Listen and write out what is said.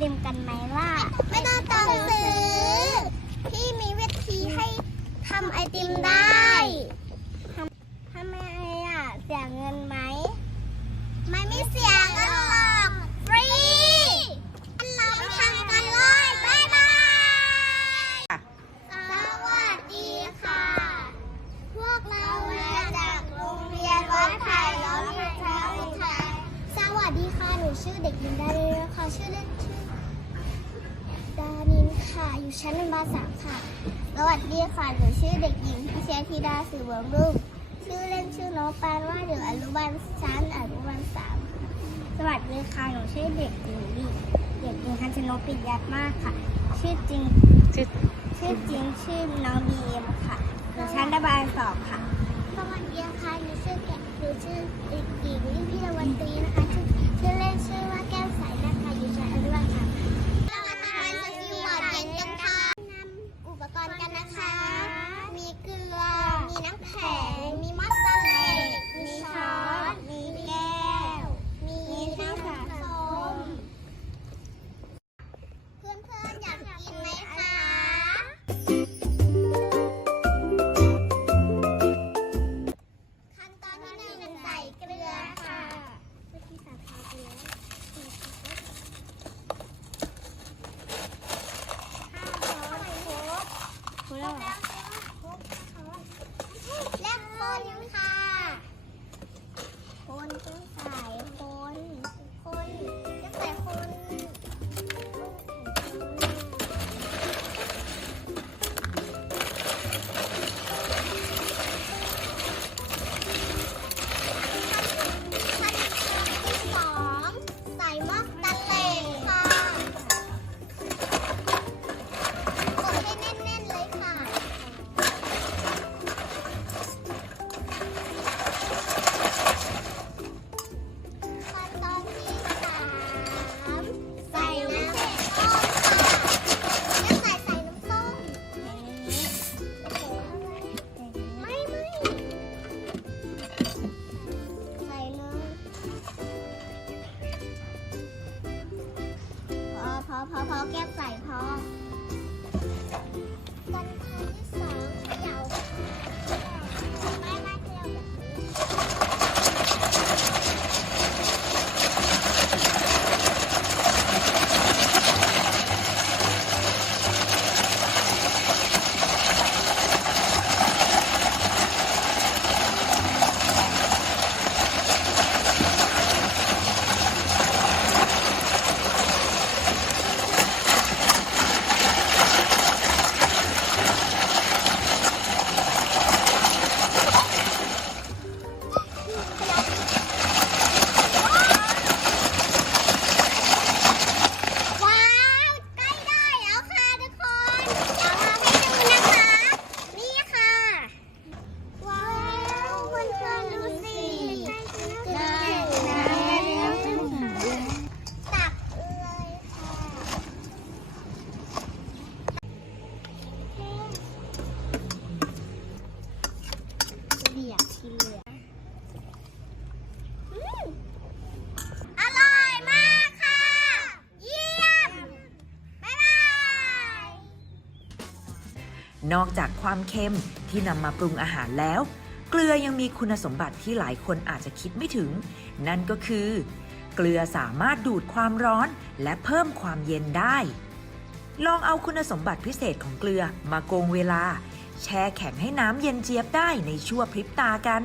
ติมกันไหมล่ะไม่ต้องต้องซื้อ พี่มีวิธีให้ทำไอติมได้ทำทำไมอะเสียเงินไหมไม่ไม่เสียเงินหรอกฟรีงั้นเราไปทำกันเลยบ๊ายบาย สวัสดีค่ะ พวกเรามาจากโรงเรียนวัดไผ่ล้อมไทยไทยสวัสดีค่ะ หนูชื่อเด็กหญิงดารินค่ะชื่อเล่นชื่อดานินค่ะ อยู่ชั้นอนุบาลสามค่ะ สวัสดีค่ะ หนูชื่อเด็กหญิงพิเชษธิดาสืบวงรุ่งชื่อเล่นชื่อน้องปานว่าอยู่อนุบาลชั้นอนุบาลสามค่ะสวัสดีค่ะ หนูชื่อเด็กหญิงดิเด็กหญิงทันชนกปิยมากค่ะ ชื่อจริง ชื่อชื่อจริงชื่อน้องบีเอ็มค่ะอยู่ชั้นระบายสองค่ะ สวัสดีค่ะ หนูชื่อแกะหนูชื่อเด็กหญิงพิรวันตรีนะคะชื่อ ค กันค นอกจากความเค็มที่นำมาปรุงอาหารแล้ว เกลือยังมีคุณสมบัติที่หลายคนอาจจะคิดไม่ถึง นั่นก็คือ เกลือสามารถดูดความร้อนและเพิ่มความเย็นได้ ลองเอาคุณสมบัติพิเศษของเกลือมาโกงเวลา แช่แข็งให้น้ำเย็นเจี๊ยบได้ในชั่วพริบตากัน